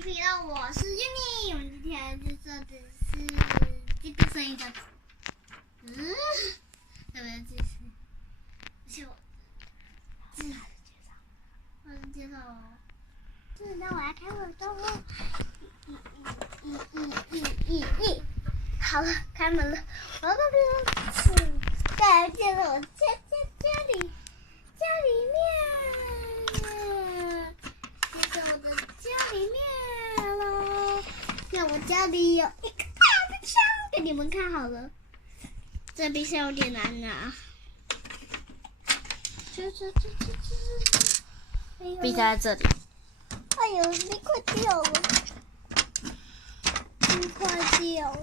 皮皮了，我是 Uni， 我们今天就做的是这个声音的，对不对？这是，而且我是介绍哦。是，那我来开我的灯哦。好了，开门了。我要到这边是，再来介绍我家里面。这是我的家里面喽。那我家里有一个大冰箱，给你们看好了。这冰箱有点难拿。冰箱在这里。哎呦，冰块掉了！冰块掉。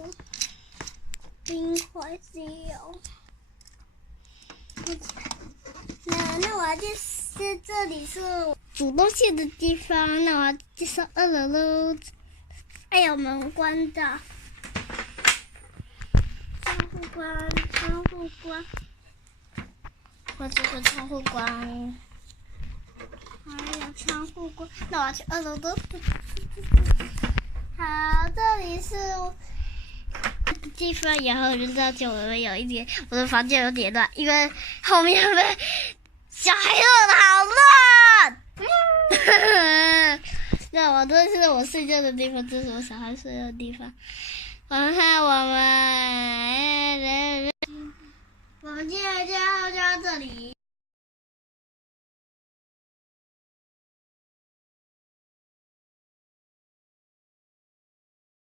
那我要介绍这里是煮东西的地方。那我要介绍2楼喽。哎呀，门关的。窗户关。我这个窗户关。还有窗户关。那我要去2楼的。好，这里是地方，然后人造就我们有一点，我的房间有点乱，因为后面被小孩弄得好乱。那这是我睡觉的地方，这是我小孩睡觉的地方。然后我们今天就到这里。